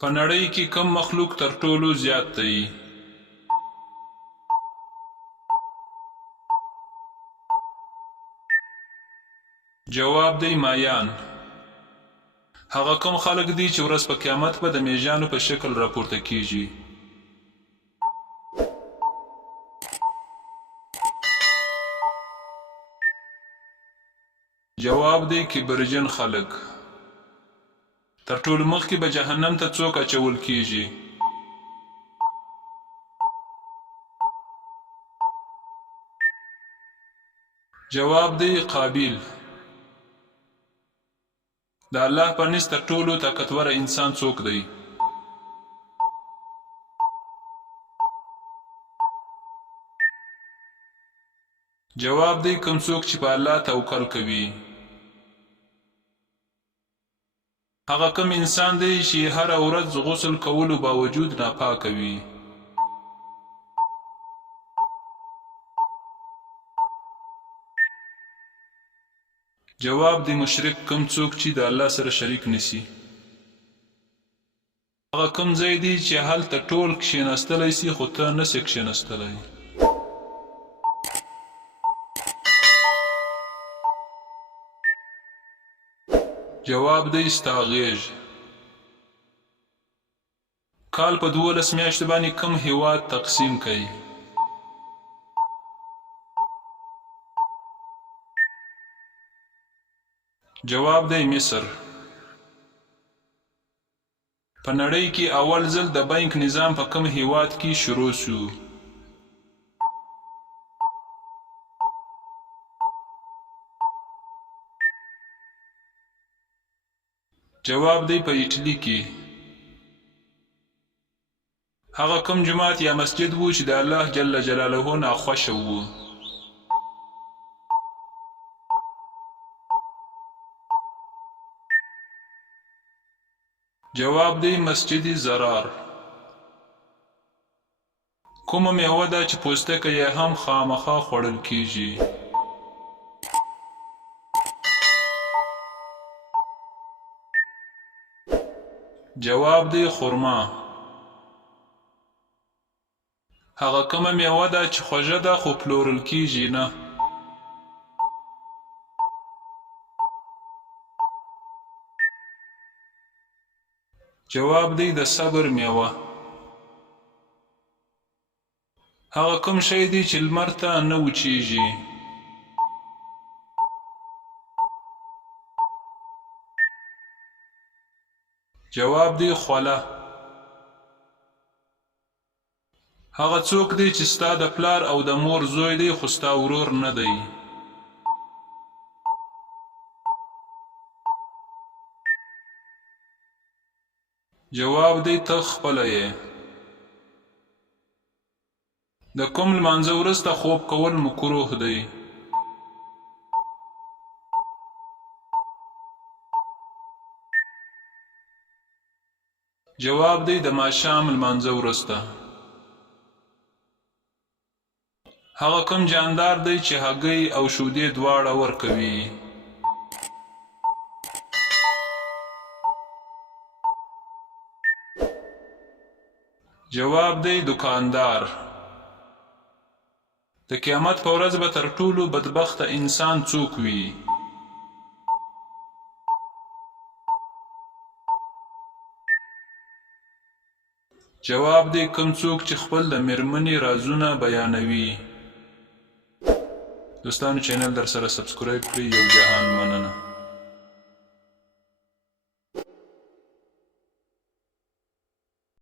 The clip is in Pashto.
په نړۍ کې کوم مخلوق تر ټولو زیات دی؟ جواب دی مایان. هغه کوم خلق دي چې ورځ په قیامت به د میږیانو په شکل راپورته کیږي؟ جواب دی کبرجن خلق. تر ټولو مخکې به جهنم ته څوک اچول کیږي؟ جواب دی قابیل. د الله په نزد تر ټولو طاقتور انسان څوک دی؟ جواب دی کوم څوک چې په الله توکل کوي. هغه کوم انسان دی چې هر ورځ غسل کولو باوجود ناپاک وي؟ جواب دی مشرک کوم څوک چې د الله سره شریک نسی. هغه کوم ځای دی چې هلته ټول کښېنستلی سي خو ته نسې کښېنستلی؟ جواب دی ستا غیږ. کال په 12 میاشتو باندې کوم هیواد تقسیم کوي؟ جواب دی مصر. په نړۍ کې اول ځل د بانک نظام په کوم هیواد کې شروع شو؟ جواب دی په ایټلی کې. هغه کوم جماعت یا مسجد وو چې د الله جل جلاله ناخوښه وو؟ جواب دی مسجد زرار. کومه میوه ده چې پوستکی یې هم خامخا خوړل کیږي؟ جواب دی خرما. هغه کومه میوه ده چې خوږه ده خو پلورل کیږي نه؟ جواب دی د صبر میوه. هغه کوم شی دی چې لمر ته نه وچیږي؟ جواب دی خوله. هغه څوک دی چې ستا د پلار او د مور زوی دی خو ستا ورور نه دی؟ جواب دی ته خپله یې. د کوم لمانځه وروسته خوب کول مکروه دی؟ جواب دی د ماښام لمانځه وروسته. هغه کوم جاندار دی چې هګۍ او شیدې دواړه ورکوي؟ جواب دی دکاندار. د قیامت په ورځ به تر ټولو بدبخته انسان څوک وي؟ جواب دی کوم څوک چې خپل د میرمنې رازونه بیانوي. دوستانو چینل در سره سبسکرایب کړئ. یو جهان مننه.